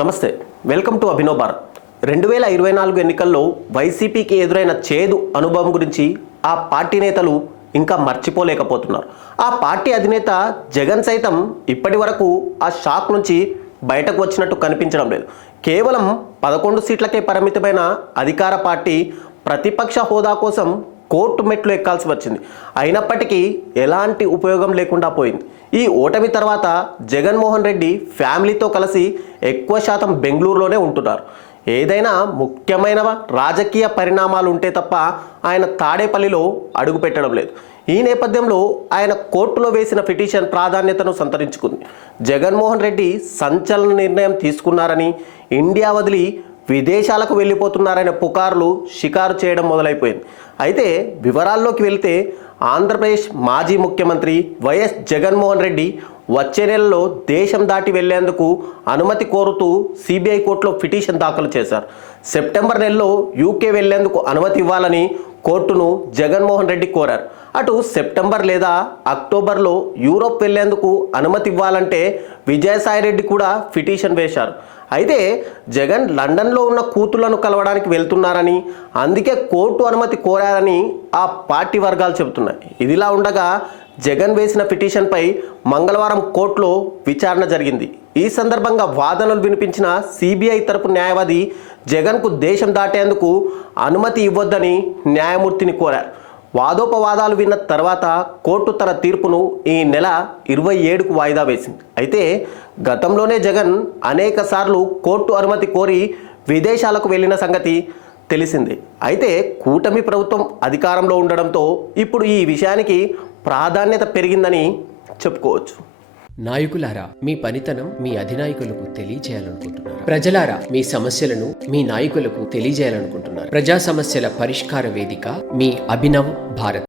నమస్తే, welcome to Abhinav Bharat. 2024 ఎన్నికల్లో వైసీపీకి ఎదురైన చేదు అనుభవం గురించి ఆ పార్టీ నేతలు ఇంకా మర్చిపోలేకపోతున్నారు. ఆ పార్టీ అధినేత జగన్ సైతం ఇప్పటి వరకు ఆ షాక్ నుంచి బయటకు వచ్చినట్టు కనిపించడం లేదు. కేవలం 11 సీట్లకే పరిమితమైన అధికార పార్టీ ప్రతిపక్ష హోదా కోసం కోర్టు మెట్లు ఎక్కాల్సి వచ్చింది. అయినప్పటికీ ఎలాంటి ఉపయోగం లేకుండా పోయింది. ఈ ఓటమి తర్వాత జగన్మోహన్ రెడ్డి ఫ్యామిలీతో కలిసి ఎక్కువ శాతం బెంగళూరులోనే ఉంటున్నారు. ఏదైనా ముఖ్యమైన రాజకీయ పరిణామాలు ఉంటే తప్ప ఆయన తాడేపల్లిలో అడుగు పెట్టడం లేదు. ఈ నేపథ్యంలో ఆయన కోర్టులో వేసిన పిటిషన్ ప్రాధాన్యతను సంతరించుకుంది. జగన్మోహన్ రెడ్డి సంచలన నిర్ణయం తీసుకున్నారని, ఇండియా వదిలి విదేశాలకు వెళ్ళిపోతున్నారనే పుకార్లు షికారు చేయడం మొదలైపోయింది. అయితే వివరాల్లోకి వెళ్తే ఆంధ్రప్రదేశ్ మాజీ ముఖ్యమంత్రి వైఎస్ జగన్మోహన్ రెడ్డి వచ్చే నెలలో దేశం దాటి వెళ్లేందుకు అనుమతి కోరుతూ సిబిఐ కోర్టులో పిటిషన్ దాఖలు చేశారు. సెప్టెంబర్ నెలలో యూకే వెళ్లేందుకు అనుమతి ఇవ్వాలని కోర్టును జగన్మోహన్ రెడ్డి కోరారు. అటు సెప్టెంబర్ లేదా అక్టోబర్లో యూరోప్ వెళ్లేందుకు అనుమతి ఇవ్వాలంటే విజయసాయిరెడ్డి కూడా పిటిషన్ వేశారు. అయితే జగన్ లండన్లో ఉన్న కూతుళ్లను కలవడానికి వెళ్తున్నారని, అందుకే కోర్టు అనుమతి కోరారని ఆ పార్టీ వర్గాలు చెబుతున్నాయి. ఇదిలా ఉండగా జగన్ వేసిన పిటిషన్పై మంగళవారం కోర్టులో విచారణ జరిగింది. ఈ సందర్భంగా వాదనలు వినిపించిన సిబిఐ తరపు న్యాయవాది జగన్కు దేశం దాటేందుకు అనుమతి ఇవ్వొద్దని న్యాయమూర్తిని కోరారు. వాదోపవాదాలు విన్న తర్వాత కోర్టు తన తీర్పును ఈ నెల 27కు వాయిదా వేసింది. అయితే గతంలోనే జగన్ అనేక సార్లు కోర్టు అనుమతి కోరి విదేశాలకు వెళ్ళిన సంగతి తెలిసిందే. అయితే కూటమి ప్రభుత్వం అధికారంలో ఉండడంతో ఇప్పుడు ఈ విషయానికి ప్రాధాన్యత పెరిగిందని చెప్పుకోవచ్చు. నాయకులారా, మీ పనితనం మీ అధినాయకులకు తెలియజేయాలనుకుంటున్నారు. ప్రజలారా, మీ సమస్యలను మీ నాయకులకు తెలియజేయాలనుకుంటున్నారు. ప్రజా సమస్యల పరిష్కార వేదిక మీ అభినవ్ భారత్.